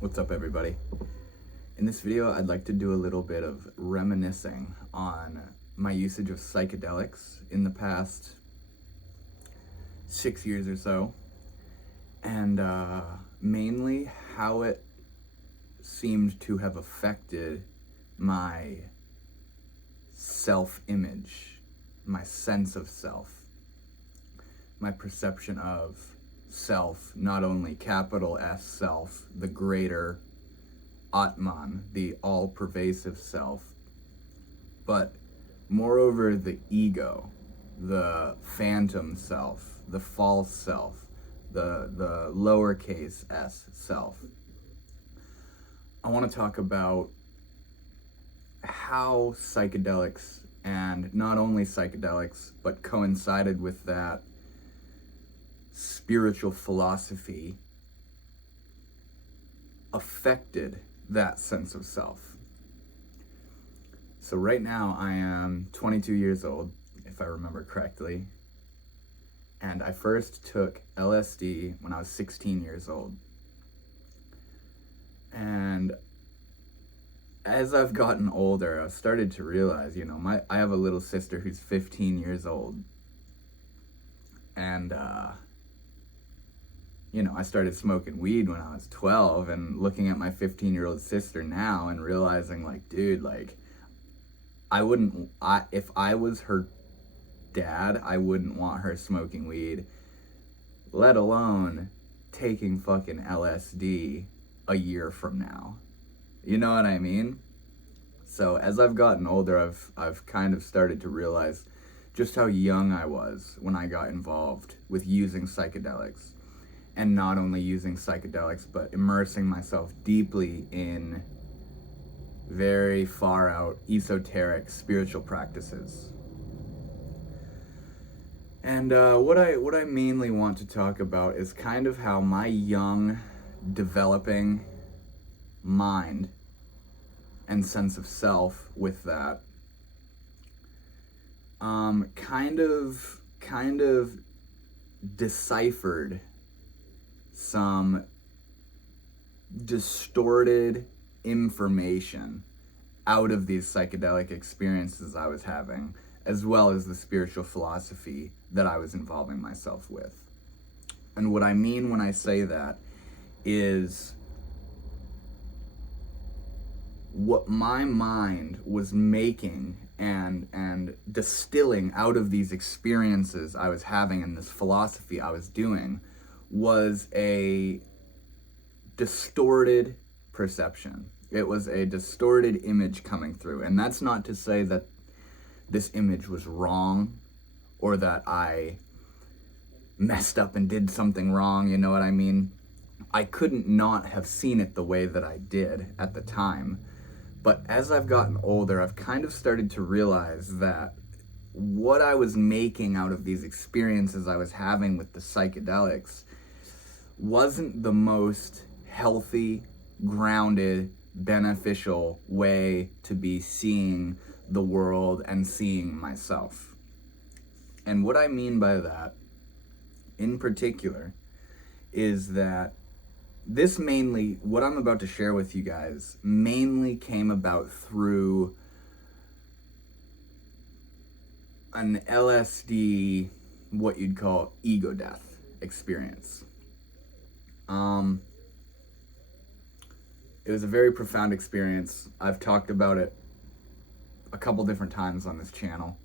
What's up, everybody? In this video, I'd like to do a little bit of reminiscing on my usage of psychedelics in the past 6 years or so, and mainly how it seemed to have affected my self-image, my sense of self, my perception of self, not only capital S self, the greater Atman, the all-pervasive self, but moreover the ego, the phantom self, the false self, the lowercase s self. I want to talk about how psychedelics, and not only psychedelics, but coincided with that, spiritual philosophy affected that sense of self. So right now I am 22 years old, if I remember correctly, and I first took LSD when I was 16 years old. And as I've gotten older, I've started to realize, I have a little sister who's 15 years old, and I started smoking weed when I was 12, and looking at my 15-year-old sister now and realizing, dude, if I was her dad, I wouldn't want her smoking weed, let alone taking fucking LSD a year from now. You know what I mean? So as I've gotten older, I've kind of started to realize just how young I was when I got involved with using psychedelics. And not only using psychedelics, but immersing myself deeply in very far out esoteric spiritual practices. And what I mainly want to talk about is kind of how my young, developing mind and sense of self with that kind of deciphered some distorted information out of these psychedelic experiences I was having, as well as the spiritual philosophy that I was involving myself with. And what I mean when I say that is what my mind was making and distilling out of these experiences I was having and this philosophy I was doing was a distorted perception. It was a distorted image coming through. And that's not to say that this image was wrong or that I messed up and did something wrong, you know what I mean? I couldn't not have seen it the way that I did at the time. But as I've gotten older, I've kind of started to realize that what I was making out of these experiences I was having with the psychedelics wasn't the most healthy, grounded, beneficial way to be seeing the world and seeing myself. And what I mean by that, in particular, is that this mainly, what I'm about to share with you guys, mainly came about through an LSD, what you'd call ego death experience. It was a very profound experience. I've talked about it a couple different times on this channel.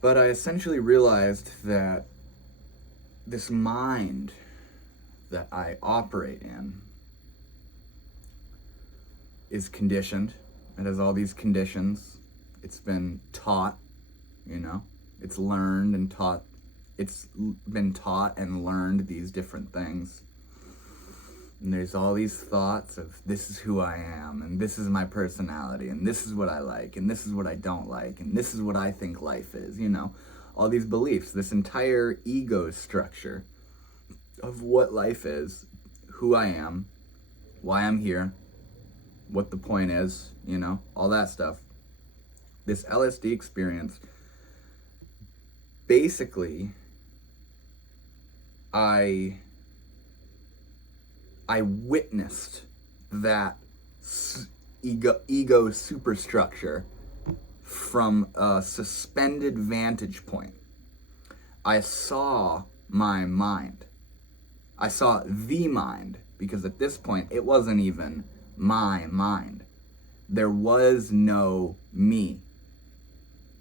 But I essentially realized that this mind that I operate in is conditioned. It has all these conditions. It's been taught, it's learned and taught. It's been taught and learned these different things. And there's all these thoughts of this is who I am, and this is my personality, and this is what I like, and this is what I don't like, and this is what I think life is, all these beliefs, this entire ego structure of what life is, who I am, why I'm here, what the point is, all that stuff. This LSD experience, basically, I I witnessed that ego superstructure from a suspended vantage point. I saw my mind. I saw the mind, because at this point it wasn't even my mind. There was no me.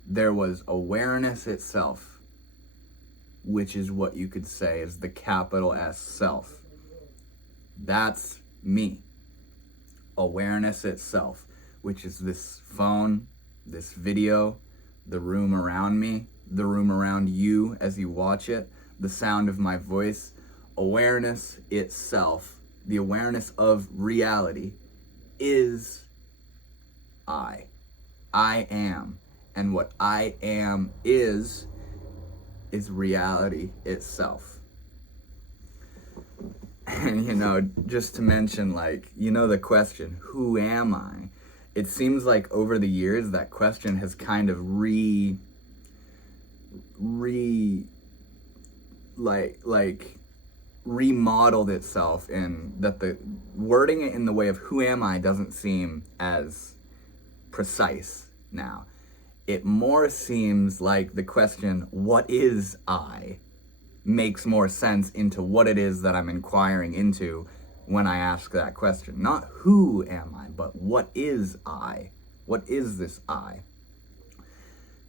There was awareness itself, which is what you could say is the capital S self. That's me. Awareness itself, which is this phone, this video, the room around me, the room around you as you watch it, the sound of my voice. Awareness itself, the awareness of reality, is I. I am. And what I am is reality itself. And, you know, just to mention, like, you know, the question, who am I? It seems like over the years that question has kind of remodeled itself, in that the wording it in the way of who am I doesn't seem as precise now. It more seems like the question, what is I, makes more sense into what it is that I'm inquiring into when I ask that question. Not who am I, but what is I? What is this I?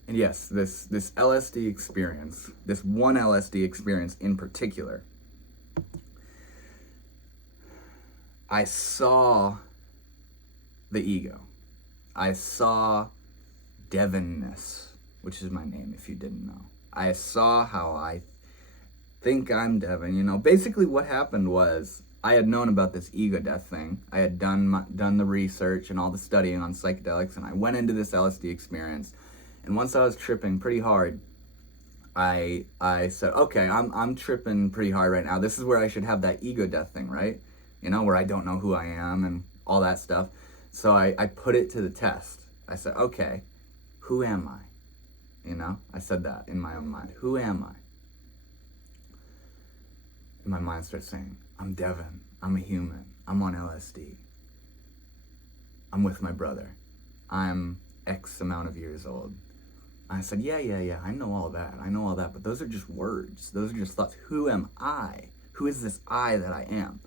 And yes, this LSD experience, this one LSD experience in particular, I saw the ego. I saw Devonness, which is my name if you didn't know. I saw how I think I'm Devon. You know, basically what happened was I had known about this ego death thing. I had done the research and all the studying on psychedelics, and I went into this LSD experience. And once I was tripping pretty hard, I said, okay, I'm tripping pretty hard right now. This is where I should have that ego death thing, right? You know, where I don't know who I am and all that stuff. So I put it to the test. I said, okay, who am I? You know, I said that in my own mind. Who am I? And my mind starts saying, I'm Devon. I'm a human. I'm on LSD. I'm with my brother. I'm X amount of years old. I said, yeah, I know all that, but those are just words. Those are just thoughts. Who am I? Who is this I that I am?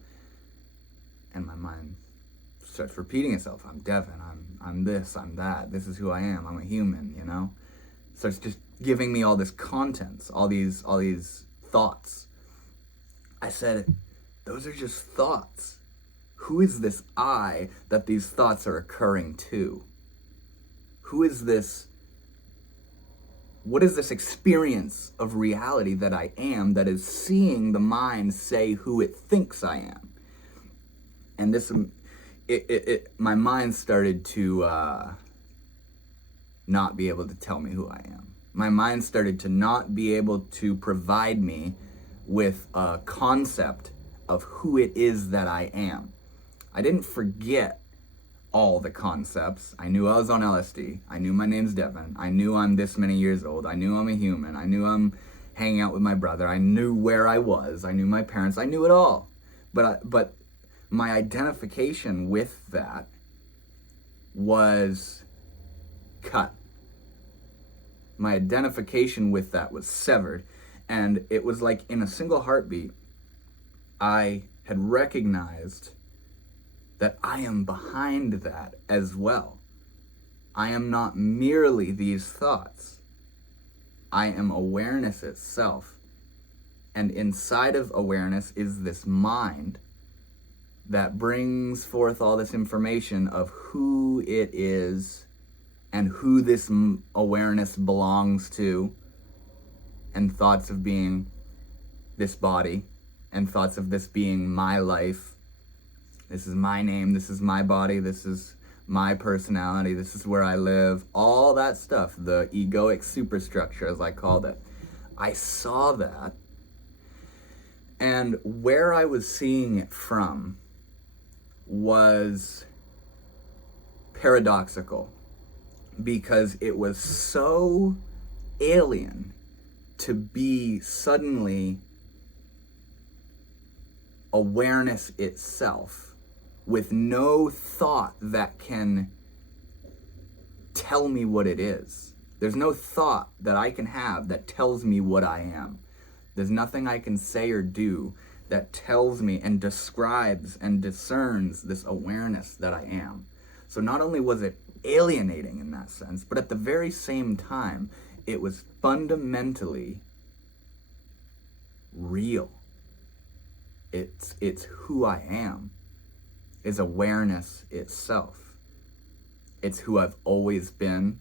And my mind starts repeating itself. I'm Devon, I'm this, I'm that, this is who I am, I'm a human, you know? Starts just giving me all this contents, all these thoughts. I said, those are just thoughts. Who is this I that these thoughts are occurring to? Who is this? What is this experience of reality that I am that is seeing the mind say who it thinks I am? And this, my mind started to not be able to tell me who I am. My mind started to not be able to provide me with a concept of who it is that I am. I didn't forget all the concepts. I knew I was on LSD. I knew my name's Devon. I knew I'm this many years old. I knew I'm a human. I knew I'm hanging out with my brother. I knew where I was. I knew my parents. I knew it all. But my identification with that was cut. My identification with that was severed. And it was like in a single heartbeat, I had recognized that I am behind that as well. I am not merely these thoughts. I am awareness itself. And inside of awareness is this mind that brings forth all this information of who it is and who this awareness belongs to, and thoughts of being this body, and thoughts of this being my life. This is my name, this is my body, this is my personality, this is where I live, all that stuff, the egoic superstructure, as I called it. I saw that, and where I was seeing it from was paradoxical, because it was so alien to be suddenly awareness itself with no thought that can tell me what it is. There's no thought that I can have that tells me what I am. There's nothing I can say or do that tells me and describes and discerns this awareness that I am. So not only was it alienating in that sense, but at the very same time, it was fundamentally real. It's who I am, is awareness itself. It's who I've always been.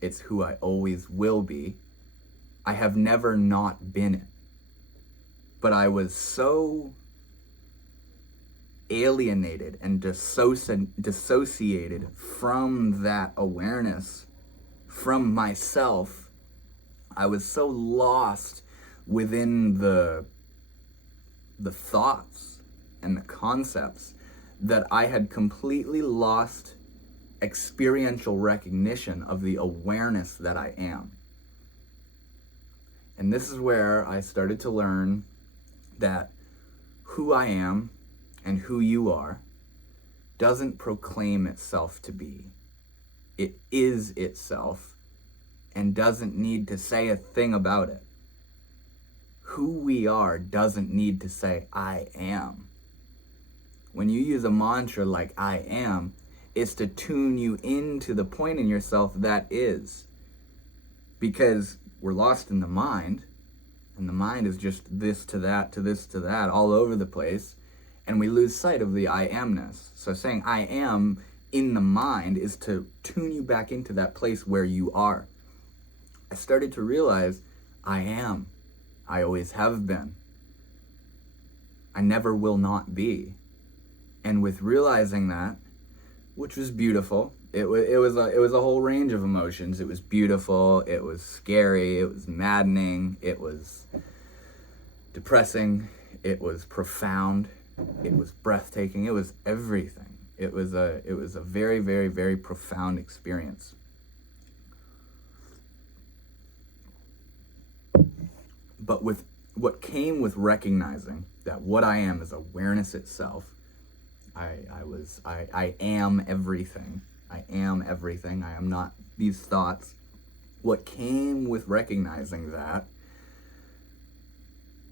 It's who I always will be. I have never not been it. But I was so alienated and dissociated from that awareness, from myself. I was so lost within the thoughts and the concepts that I had completely lost experiential recognition of the awareness that I am. And this is where I started to learn that who I am and who you are doesn't proclaim itself to be. It is itself and doesn't need to say a thing about it. Who we are doesn't need to say, I am. When you use a mantra like I am, it's to tune you into the point in yourself that is. Because we're lost in the mind, and the mind is just this to that, to this to that, all over the place, and we lose sight of the I amness. So saying I am in the mind is to tune you back into that place where you are. I started to realize I am. I always have been. I never will not be. And with realizing that, which was beautiful, it was a whole range of emotions. It was beautiful, it was scary, it was maddening, it was depressing, it was profound, it was breathtaking, it was everything. It was a very, very, very profound experience. But with what came with recognizing that what I am is awareness itself, I am everything. I am everything. I am not these thoughts. What came with recognizing that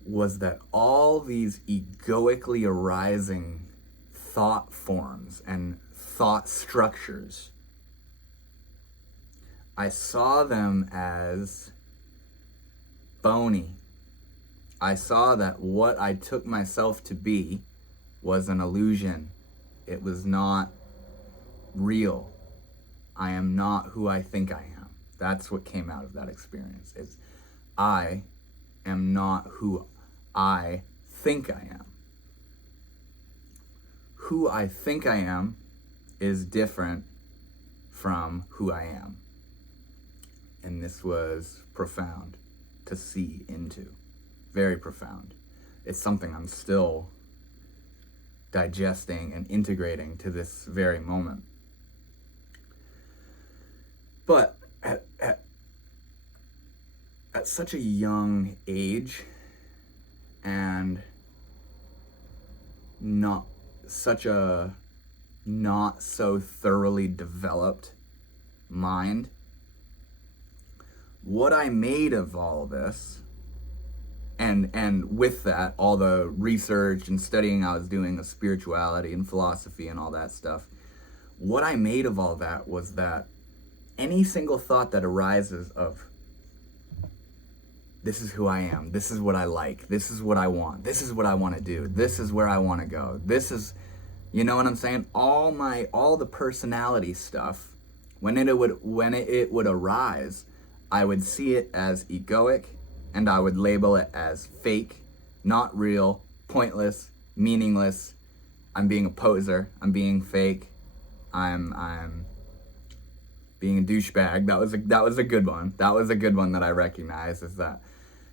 was that all these egoically arising thought forms and thought structures, I saw them as phony. I saw that what I took myself to be was an illusion. It was not real. I am not who I think I am. That's what came out of that experience. Is I am not who I think I am. Who I think I am is different from who I am. And this was profound to see into. Very profound. It's something I'm still digesting and integrating to this very moment. But at such a young age and not so thoroughly developed mind, what I made of all this, and with that, all the research and studying I was doing of spirituality and philosophy and all that stuff, what I made of all that was that any single thought that arises of, this is who I am, this is what I like, this is what I want, this is what I want to do, this is where I want to go, this is, you know what I'm saying? All the personality stuff, when it would arise, I would see it as egoic, and I would label it as fake, not real, pointless, meaningless. I'm being a poser. I'm being fake. I'm being a douchebag. That was a good one. That was a good one that I recognized, is that,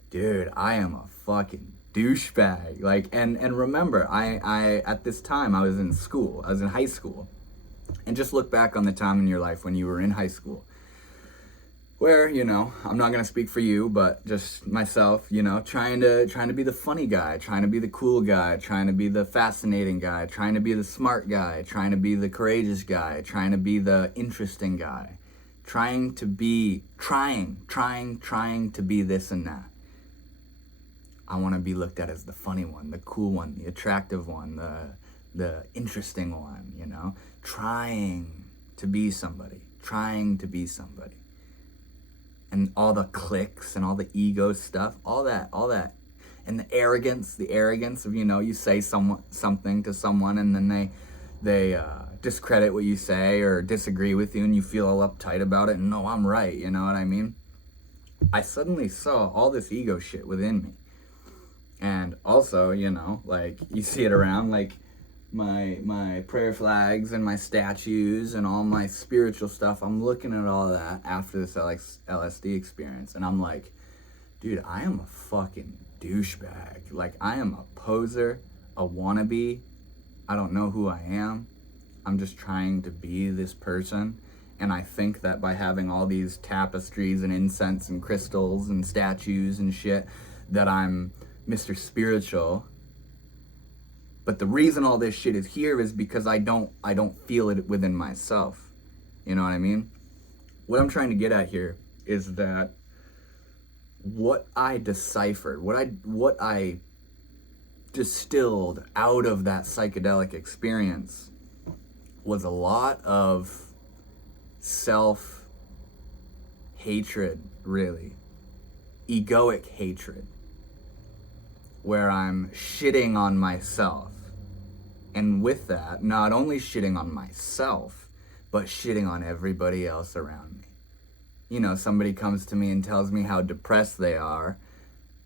dude, I am a fucking douchebag. Like, and remember, I at this time I was in school. I was in high school. And just look back on the time in your life when you were in high school. where, you know, I'm not gonna speak for you, but just myself, you know, trying to be the funny guy, trying to be the cool guy, trying to be the fascinating guy, trying to be the smart guy, trying to be the courageous guy, trying to be the interesting guy, trying to be this and that. I want to be looked at as the funny one, the cool one, the attractive one, the interesting one, you know, trying to be somebody. And all the cliques and all the ego stuff, all that. And the arrogance of, you know, you say something to someone and then they discredit what you say or disagree with you and you feel all uptight about it and no, I'm right, you know what I mean? I suddenly saw all this ego shit within me. And also, you know, like, you see it around, like, my prayer flags and my statues and all my spiritual stuff. I'm looking at all that after this LSD experience, and I'm like, dude, I am a fucking douchebag. Like, I am a poser, a wannabe. I don't know who I am. I'm just trying to be this person. And I think that by having all these tapestries and incense and crystals and statues and shit, that I'm Mr. Spiritual. But the reason all this shit is here is because I don't feel it within myself. You know what I mean? What I'm trying to get at here is that what I deciphered, what I distilled out of that psychedelic experience was a lot of self-hatred, really. Egoic hatred. Where I'm shitting on myself. And with that, not only shitting on myself, but shitting on everybody else around me. You know, somebody comes to me and tells me how depressed they are,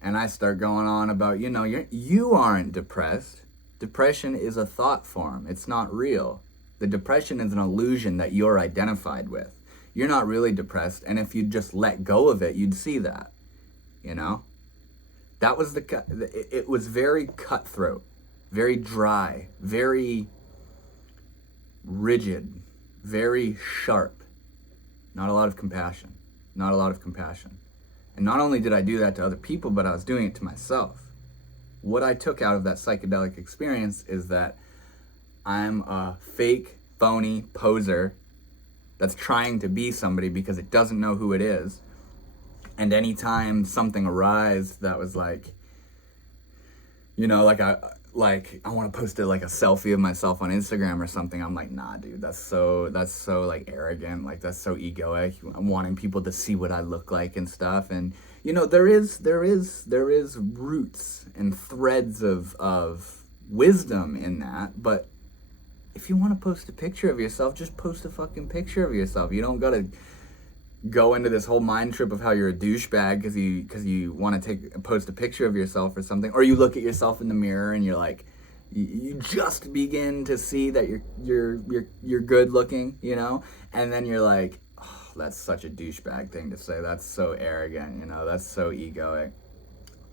and I start going on about, you know, you aren't depressed. Depression is a thought form. It's not real. The depression is an illusion that you're identified with. You're not really depressed, and if you just let go of it, you'd see that, you know? That was it was very cutthroat, very dry, very rigid, very sharp. Not a lot of compassion. And not only did I do that to other people, but I was doing it to myself. What I took out of that psychedelic experience is that I'm a fake, phony poser that's trying to be somebody because it doesn't know who it is. And anytime something arose that was like, you know, like I want to post like a selfie of myself on Instagram or something, I'm like, nah, dude, that's so like arrogant, like that's so egoic. I'm wanting people to see what I look like and stuff. And you know, there is roots and threads of wisdom in that, but if you want to post a picture of yourself, just post a fucking picture of yourself. You don't gotta go into this whole mind trip of how you're a douchebag because you want to post a picture of yourself or something, or you look at yourself in the mirror and you're like, you just begin to see that you're good looking, you know, and then you're like, oh, that's such a douchebag thing to say. That's so arrogant, you know. That's so egoic.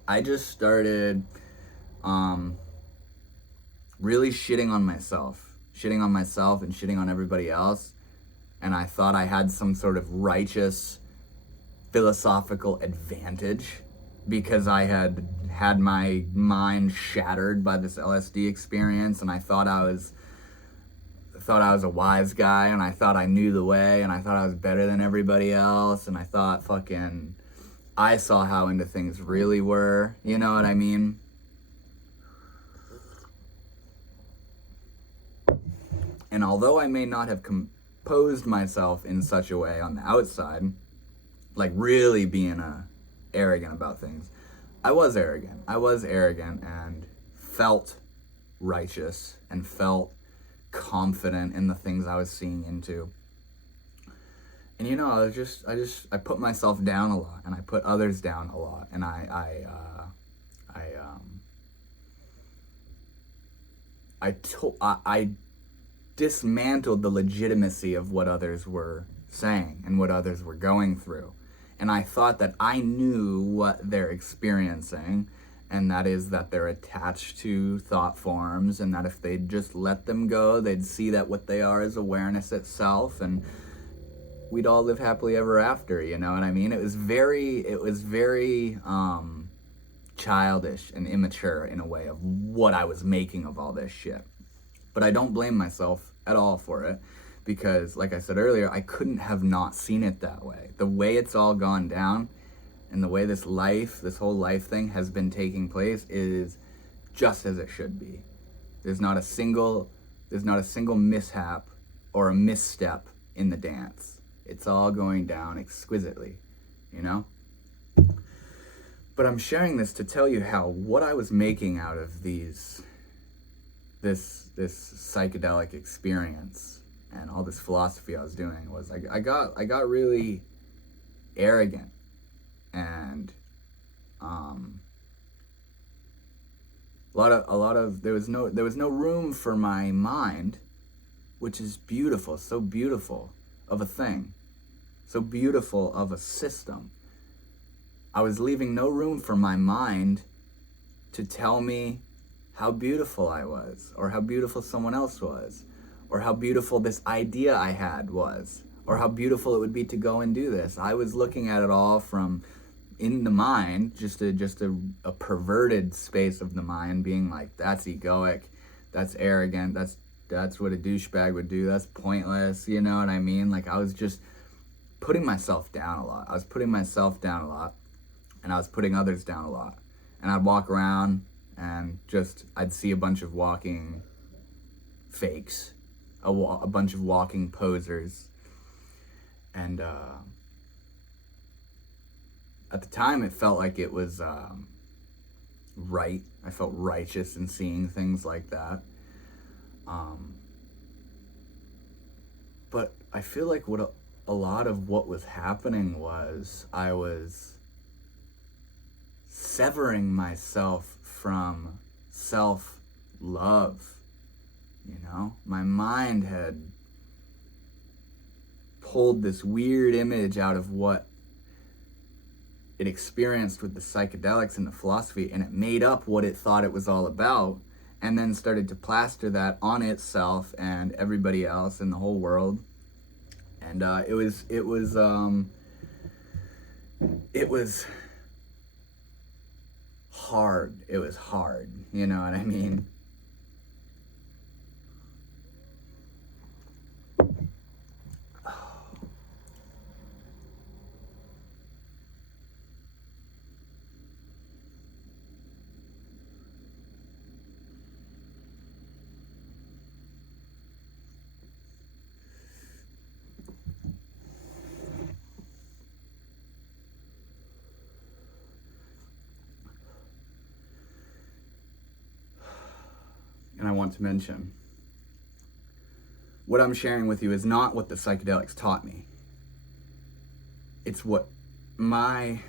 I just started really shitting on myself and shitting on everybody else. And I thought I had some sort of righteous philosophical advantage because I had my mind shattered by this LSD experience, and I thought I was a wise guy, and I thought I knew the way, and I thought I was better than everybody else, and I thought I saw how into things really were, you know what I mean? And although I may not have composed myself in such a way on the outside, like really being arrogant about things, I was arrogant and felt righteous and felt confident in the things I was seeing into. And you know, I put myself down a lot, and I put others down a lot, and I dismantled the legitimacy of what others were saying and what others were going through. And I thought that I knew what they're experiencing, and that is that they're attached to thought forms, and that if they just let them go, they'd see that what they are is awareness itself. And we'd all live happily ever after, you know what I mean? It was very childish and immature in a way of what I was making of all this shit. But I don't blame myself at all for it, because like I said earlier, I couldn't have not seen it that way. The way it's all gone down and the way this whole life thing has been taking place is just as it should be. There's not a single mishap or a misstep in the dance. It's all going down exquisitely, you know? But I'm sharing this to tell you how what I was making out of this psychedelic experience and all this philosophy I was doing was I got really arrogant, and a lot of there was no room for my mind, which is beautiful, so beautiful of a thing, so beautiful of a system. I was leaving no room for my mind to tell me how beautiful I was, or how beautiful someone else was, or how beautiful this idea I had was, or how beautiful it would be to go and do this. I was looking at it all from in the mind, just a perverted space of the mind, being like, that's egoic, that's arrogant, that's what a douchebag would do, that's pointless, you know what I mean? Like, I was just putting myself down a lot. I was putting myself down a lot, and I was putting others down a lot. And I'd walk around and I'd see a bunch of walking fakes, a bunch of walking posers. And at the time, it felt like it was right. I felt righteous in seeing things like that. But I feel like what a lot of what was happening was I was severing myself from self-love, you know? My mind had pulled this weird image out of what it experienced with the psychedelics and the philosophy, and it made up what it thought it was all about, and then started to plaster that on itself and everybody else in the whole world. And it was hard. It was hard, you know what I mean? And I want to mention, what I'm sharing with you is not what the psychedelics taught me. It's what my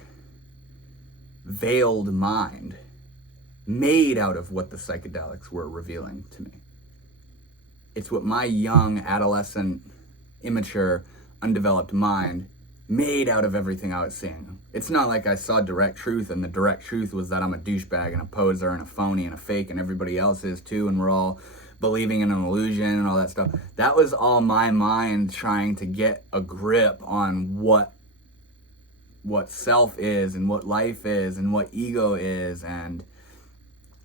veiled mind made out of what the psychedelics were revealing to me. It's what my young, adolescent, immature, undeveloped mind made out of everything I was seeing. It's not like I saw direct truth, and the direct truth was that I'm a douchebag and a poser and a phony and a fake, and everybody else is too, and we're all believing in an illusion and all that stuff. That was all my mind trying to get a grip on what self is, and what life is, and what ego is, and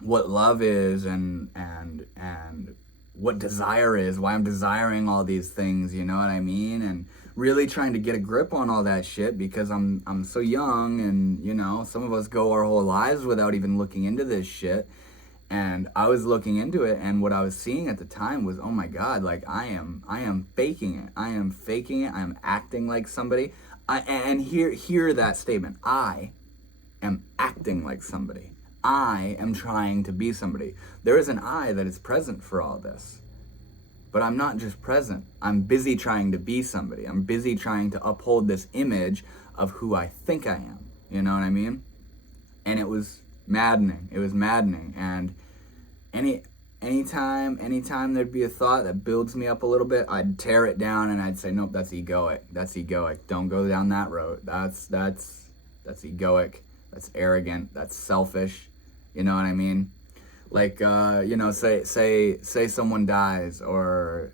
what love is, and what desire is, why I'm desiring all these things, you know what I mean? And really trying to get a grip on all that shit, because I'm so young, and you know, some of us go our whole lives without even looking into this shit. And I was looking into it, and what I was seeing at the time was, oh my God, like I am faking it. I am faking it. I am acting like somebody. And hear that statement. I am acting like somebody. I am trying to be somebody. There is an I that is present for all this. But I'm not just present. I'm busy trying to be somebody. I'm busy trying to uphold this image of who I think I am. You know what I mean? And it was maddening. It was maddening. And anytime there'd be a thought that builds me up a little bit, I'd tear it down and I'd say, nope, that's egoic. That's egoic. Don't go down that road. That's egoic. That's arrogant. That's selfish. You know what I mean? Like, you know, say someone dies, or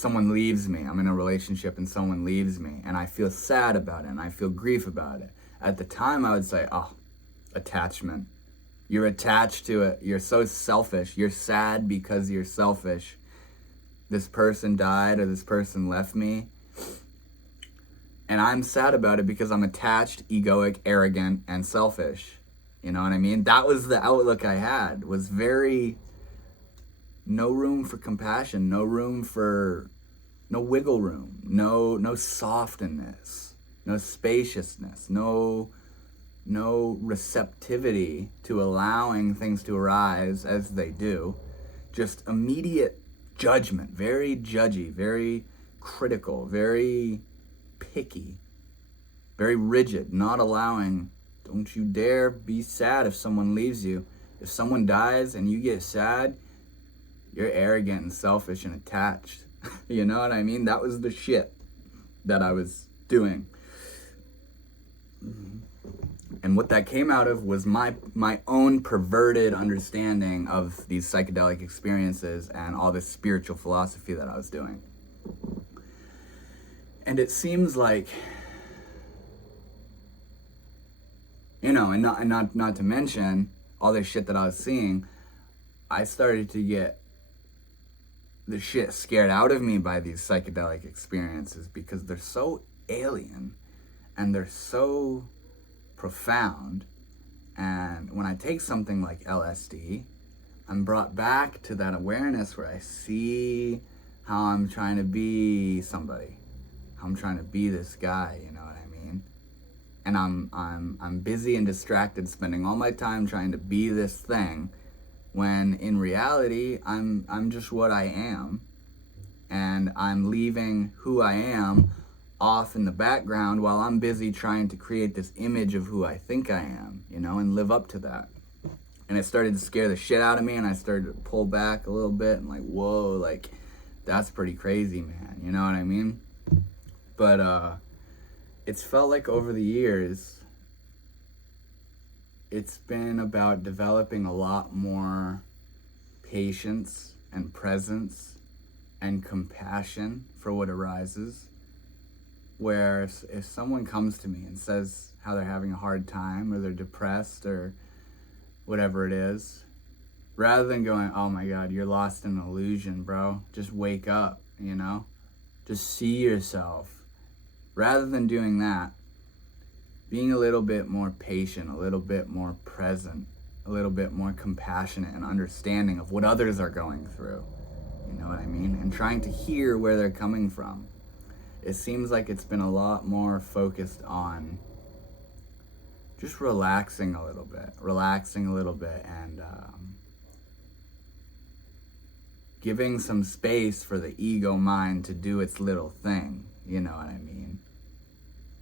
someone leaves me. I'm in a relationship and someone leaves me, and I feel sad about it, and I feel grief about it. At the time, I would say, oh, attachment. You're attached to it. You're so selfish. You're sad because you're selfish. This person died or this person left me, and I'm sad about it because I'm attached, egoic, arrogant, and selfish. You know what I mean? That was the outlook I had, was very... no room for compassion, no wiggle room, no softness, no spaciousness, no receptivity to allowing things to arise as they do. Just immediate judgment, very judgy, very critical, very picky, very rigid, not allowing. Don't you dare be sad if someone leaves you. If someone dies and you get sad, you're arrogant and selfish and attached. You know what I mean? That was the shit that I was doing. And what that came out of was my own perverted understanding of these psychedelic experiences and all this spiritual philosophy that I was doing. And it seems like, you know, and not to mention all this shit that I was seeing, I started to get the shit scared out of me by these psychedelic experiences because they're so alien and they're so profound. And when I take something like LSD, I'm brought back to that awareness where I see how I'm trying to be somebody, how I'm trying to be this guy, you know what I mean? And I'm busy and distracted, spending all my time trying to be this thing, when in reality I'm just what I am, and I'm leaving who I am off in the background while I'm busy trying to create this image of who I think I am, you know, and live up to that. And it started to scare the shit out of me, and I started to pull back a little bit and like, whoa, like that's pretty crazy, man, you know what I mean? But it's felt like over the years it's been about developing a lot more patience and presence and compassion for what arises. Where if someone comes to me and says how they're having a hard time or they're depressed or whatever it is, rather than going, oh my God, you're lost in an illusion, bro, just wake up, you know? Just see yourself. Rather than doing that, being a little bit more patient, a little bit more present, a little bit more compassionate and understanding of what others are going through, you know what I mean? And trying to hear where they're coming from. It seems like it's been a lot more focused on just relaxing a little bit and giving some space for the ego mind to do its little thing, you know what I mean?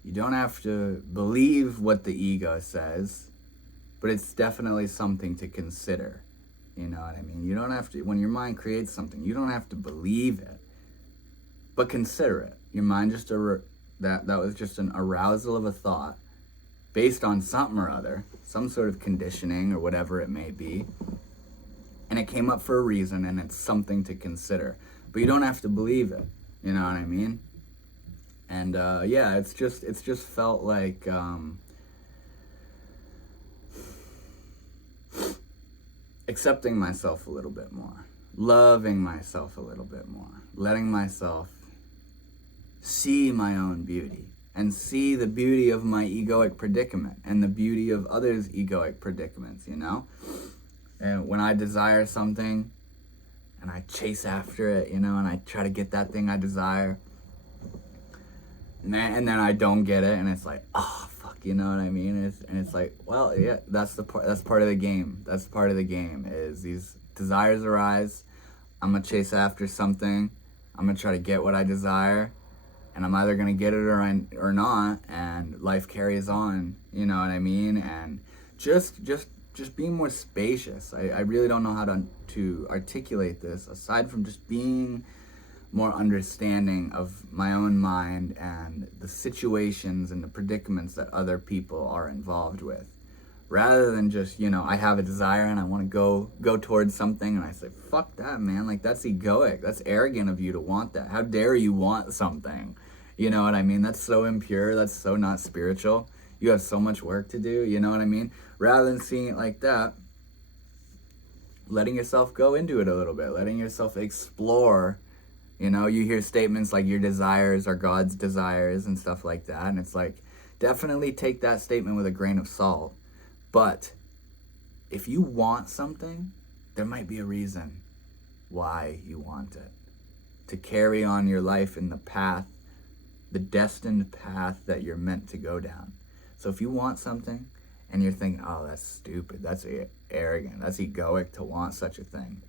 You don't have to believe what the ego says, but it's definitely something to consider. You know what I mean? You don't have to, when your mind creates something, you don't have to believe it, but consider it. Your mind just, that was just an arousal of a thought based on something or other, some sort of conditioning or whatever it may be. And it came up for a reason, and it's something to consider. But you don't have to believe it, you know what I mean? And yeah, it's just felt like accepting myself a little bit more, loving myself a little bit more, letting myself see my own beauty and see the beauty of my egoic predicament and the beauty of others' egoic predicaments, you know? And when I desire something and I chase after it, you know, and I try to get that thing I desire, and then I don't get it, and it's like, oh fuck, you know what I mean? It's like, well, yeah, that's part of the game. That's part of the game. Is these desires arise, I'm gonna chase after something, I'm gonna try to get what I desire, and I'm either gonna get it or not, and life carries on. You know what I mean? And just being more spacious. I really don't know how to articulate this aside from just being more understanding of my own mind and the situations and the predicaments that other people are involved with. rather than just, I have a desire and I want to go towards something, and I say, fuck that, man. Like, that's egoic. That's arrogant of you to want that. How dare you want something? You know what I mean? That's so impure. That's so not spiritual. You have so much work to do. You know what I mean? Rather than seeing it like that, letting yourself go into it a little bit, letting yourself explore. You hear statements like your desires are God's desires and stuff like that. And it's like, definitely take that statement with a grain of salt. But if you want something, there might be a reason why you want it. To carry on your life in the path, the destined path that you're meant to go down. So if you want something and you're thinking, oh, that's stupid, that's arrogant, that's egoic to want such a thing.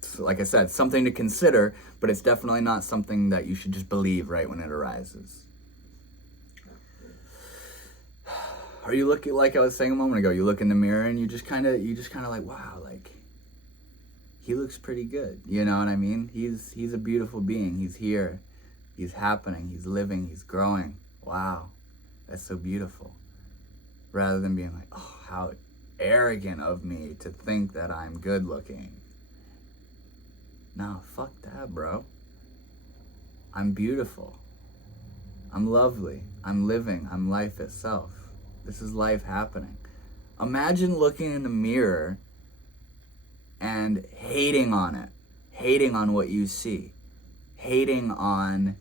So like I said, something to consider, but it's definitely not something that you should just believe right when it arises. Or you look, like I was saying a moment ago, you look in the mirror and you just kind of like, wow, like, he looks pretty good. You know what I mean? He's a beautiful being. He's here. He's happening. He's living. He's growing. Wow, that's so beautiful. Rather than being like, oh, how arrogant of me to think that I'm good looking. No, fuck that, bro. I'm beautiful. I'm lovely. I'm living. I'm life itself. This is life happening. Imagine looking in the mirror and hating on it. Hating on what you see. Hating on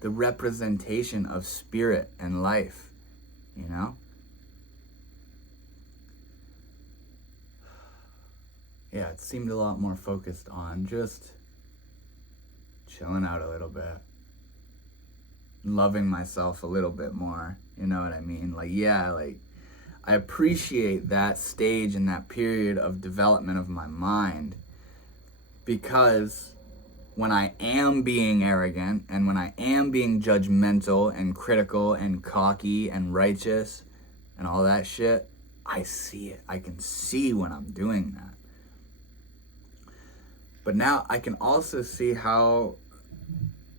the representation of spirit and life, Yeah, it seemed a lot more focused on just chilling out a little bit. Loving myself a little bit more, you know what I mean? Like, yeah, like, I appreciate that stage and that period of development of my mind, because when I am being arrogant and when I am being judgmental and critical and cocky and righteous and all that shit, I see it. I can see when I'm doing that. But now I can also see how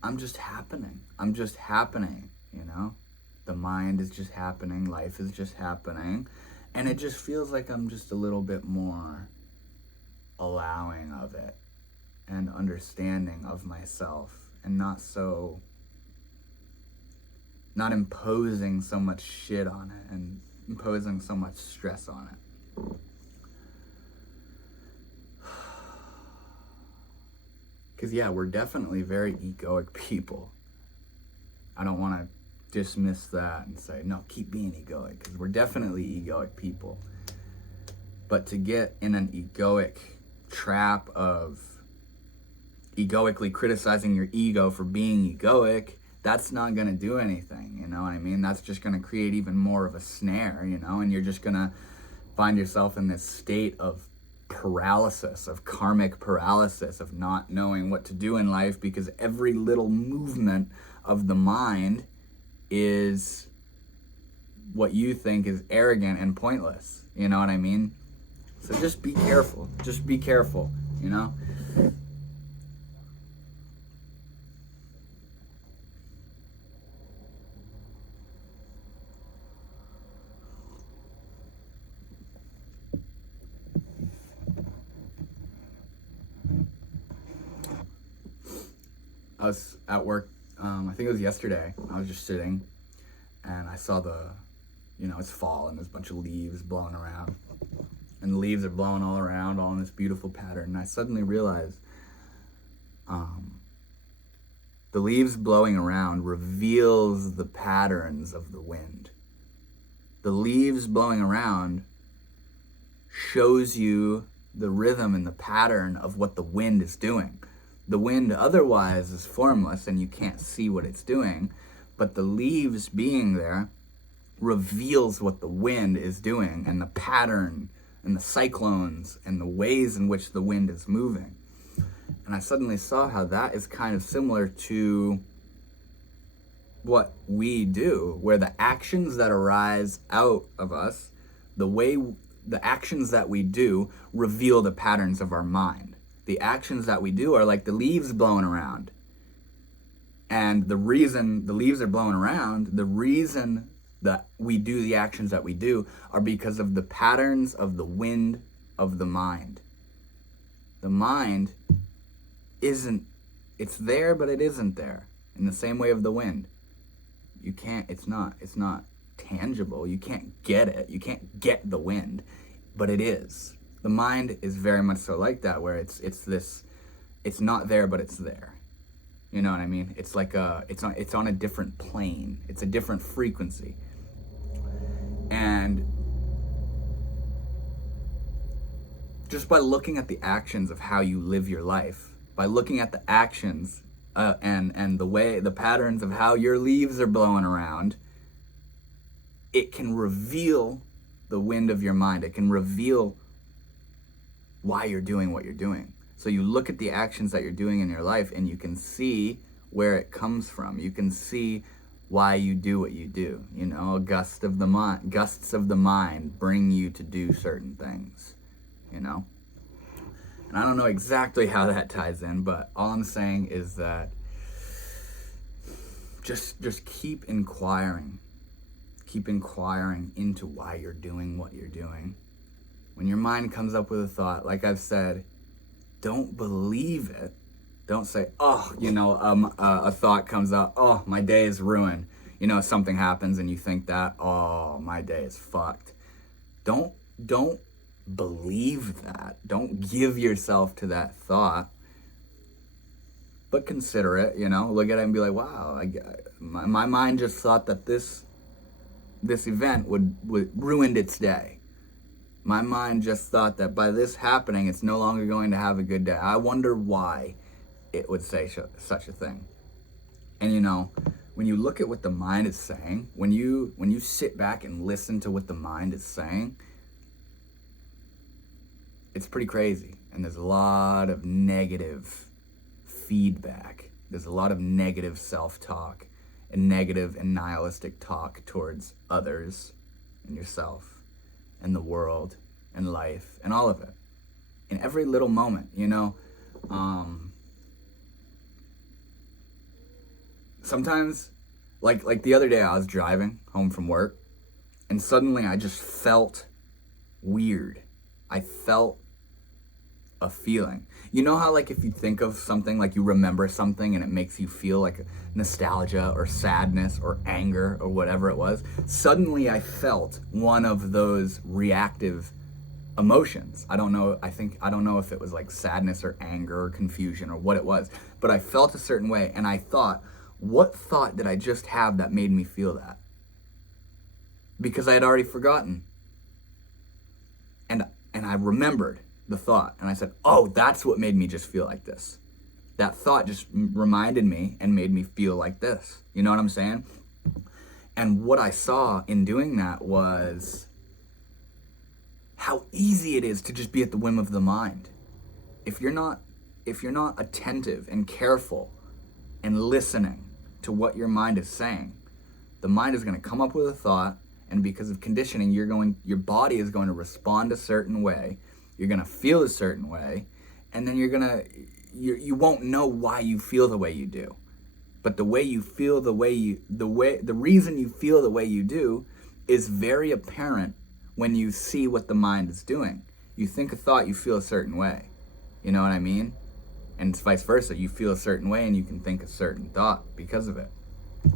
I'm just happening. I'm just happening, The mind is just happening. Life is just happening. And it just feels like I'm just a little bit more allowing of it and understanding of myself, and not imposing so much shit on it and imposing so much stress on it. Because, yeah, we're definitely very egoic people. I don't want to dismiss that and say, no, keep being egoic, because we're definitely egoic people. But to get in an egoic trap of egoically criticizing your ego for being egoic, that's not going to do anything, you know what I mean? That's just going to create even more of a snare, and you're just going to find yourself in this state of paralysis, of karmic paralysis, of not knowing what to do in life, because every little movement of the mind is what you think is arrogant and pointless, you know what I mean? So just be careful, I was at work, I think it was yesterday. I was just sitting, and I saw it's fall, and there's a bunch of leaves blowing around. And the leaves are blowing all around, all in this beautiful pattern. And I suddenly realized the leaves blowing around reveals the patterns of the wind. The leaves blowing around shows you the rhythm and the pattern of what the wind is doing. The wind otherwise is formless and you can't see what it's doing, but the leaves being there reveals what the wind is doing, and the pattern and the cyclones and the ways in which the wind is moving. And I suddenly saw how that is kind of similar to what we do, where the actions that arise out of us, the actions that we do reveal the patterns of our mind. The actions that we do are like the leaves blowing around. And the reason the leaves are blowing around, the reason that we do the actions that we do are because of the patterns of the wind of the mind. The mind isn't, it's there, but it isn't there. In the same way of the wind. You can't, it's not tangible. You can't get it. You can't get the wind, but it is. The mind is very much so like that, where it's not there, but it's there. You know what I mean? It's like it's on a different plane. It's a different frequency. And just by looking at the actions of how you live your life, by looking at the actions and the patterns of how your leaves are blowing around, it can reveal the wind of your mind. It can reveal why you're doing what you're doing. So you look at the actions that you're doing in your life and you can see where it comes from. You can see why you do what you do. You know, gusts of the mind bring you to do certain things, you know? And I don't know exactly how that ties in, but all I'm saying is that just keep inquiring. Keep inquiring into why you're doing what you're doing. When your mind comes up with a thought, like I've said, don't believe it. Don't say, oh, you know, a thought comes up, oh, my day is ruined. You know, something happens and you think that, oh, my day is fucked. Don't believe that. Don't give yourself to that thought. But consider it, you know, look at it and be like, wow, my mind just thought that this event would ruined its day. My mind just thought that by this happening, it's no longer going to have a good day. I wonder why it would say such a thing. And you know, when you look at what the mind is saying, when you sit back and listen to what the mind is saying, it's pretty crazy. And there's a lot of negative feedback. There's a lot of negative self-talk and negative and nihilistic talk towards others and yourself and the world and life and all of it. In every little moment, you know. Sometimes, like the other day I was driving home from work and suddenly I just felt weird. I felt a feeling. You know how like if you think of something, like you remember something and it makes you feel like nostalgia or sadness or anger or whatever it was? Suddenly I felt one of those reactive emotions. I don't know if it was like sadness or anger or confusion or what it was, but I felt a certain way and I thought, what thought did I just have that made me feel that? Because I had already forgotten. And I remembered the thought and I said, oh, that's what made me just feel like this. That thought just reminded me and made me feel like this. You know what I'm saying? And what I saw in doing that was how easy it is to just be at the whim of the mind. If you're not attentive and careful and listening to what your mind is saying, the mind is going to come up with a thought, and because of conditioning, your body is going to respond a certain way. You're going to feel a certain way, and then you won't know why you feel the way you do. But the way you feel the reason you feel the way you do is very apparent when you see what the mind is doing. You think a thought, you feel a certain way. You know what I mean? And it's vice versa. You feel a certain way and you can think a certain thought because of it.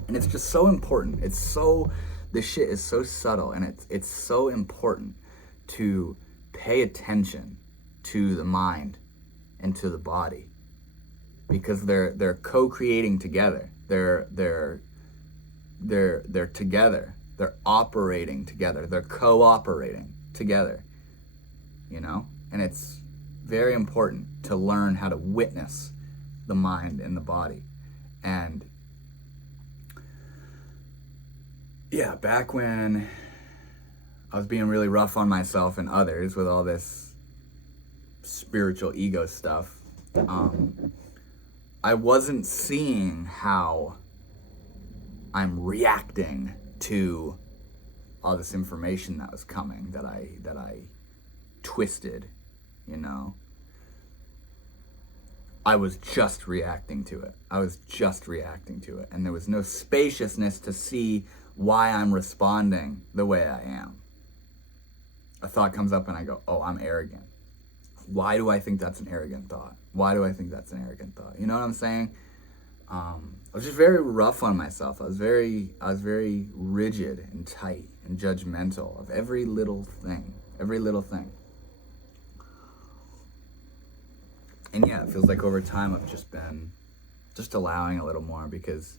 And it's just so important. This shit is so subtle, and it's so important to pay attention to the mind and to the body, because they're co-creating together. They're together. They're operating together. They're cooperating together. You know? And it's very important to learn how to witness the mind and the body. And yeah, back when I was being really rough on myself and others with all this spiritual ego stuff, I wasn't seeing how I'm reacting to all this information that was coming that I twisted, you know. I was just reacting to it. And there was no spaciousness to see why I'm responding the way I am. A thought comes up and I go, oh, I'm arrogant. Why do I think that's an arrogant thought? You know what I'm saying? I was just very rough on myself. I was very rigid and tight and judgmental of every little thing. And yeah, it feels like over time I've just been allowing a little more, because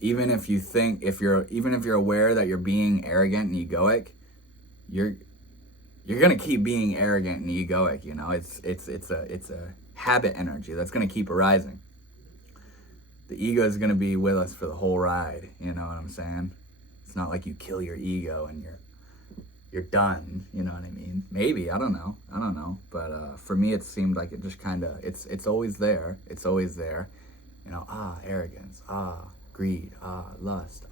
even if you're aware that you're being arrogant and egoic, you're gonna keep being arrogant and egoic. You know, it's a habit energy that's gonna keep arising. The ego is gonna be with us for the whole ride. You know what I'm saying? It's not like you kill your ego and you're done. You know what I mean? Maybe, I don't know. But for me, it seemed like it just kind of it's always there. You know, arrogance, greed, lust,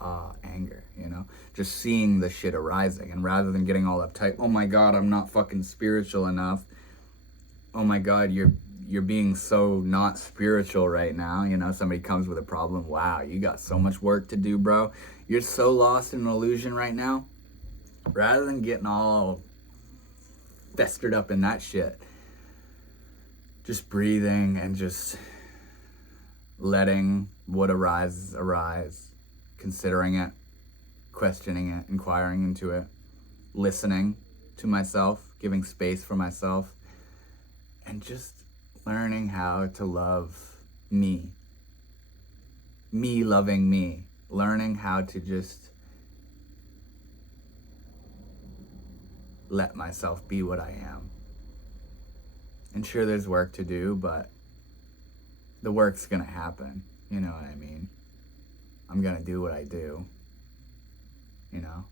anger, you know, just seeing the shit arising. And rather than getting all uptight, oh my God, I'm not fucking spiritual enough. Oh my God, you're being so not spiritual right now. You know, somebody comes with a problem. Wow, you got so much work to do, bro. You're so lost in an illusion right now. Rather than getting all festered up in that shit, just breathing and just letting what arises arise, considering it, questioning it, inquiring into it, listening to myself, giving space for myself, and just learning how to love me loving me, learning how to just let myself be what I am. And sure, there's work to do, but the work's gonna happen. You know what I mean? I'm gonna do what I do, you know?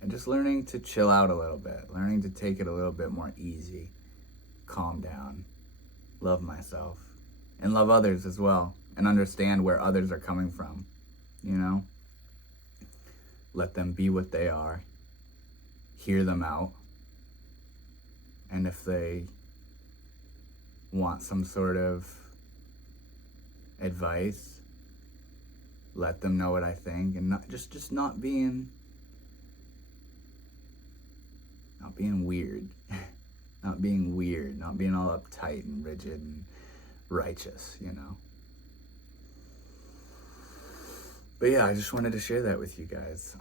And just learning to chill out a little bit, learning to take it a little bit more easy, calm down, love myself, and love others as well, and understand where others are coming from, you know? Let them be what they are, hear them out, and if they want some sort of advice, let them know what I think, and not just not being weird. Not being all uptight and rigid and righteous, you know. But yeah, I just wanted to share that with you guys.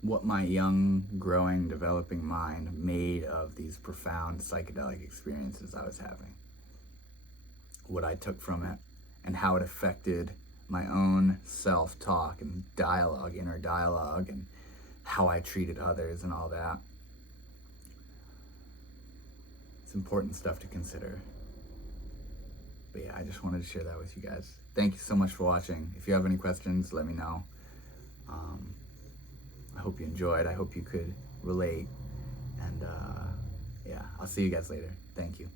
What my young, growing, developing mind made of these profound psychedelic experiences I was having. What I took from it, and how it affected my own self-talk and dialogue, inner dialogue, and how I treated others and all that. It's important stuff to consider. But yeah, I just wanted to share that with you guys. Thank you so much for watching. If you have any questions, let me know. I hope you enjoyed. I hope you could relate. And yeah, I'll see you guys later. Thank you.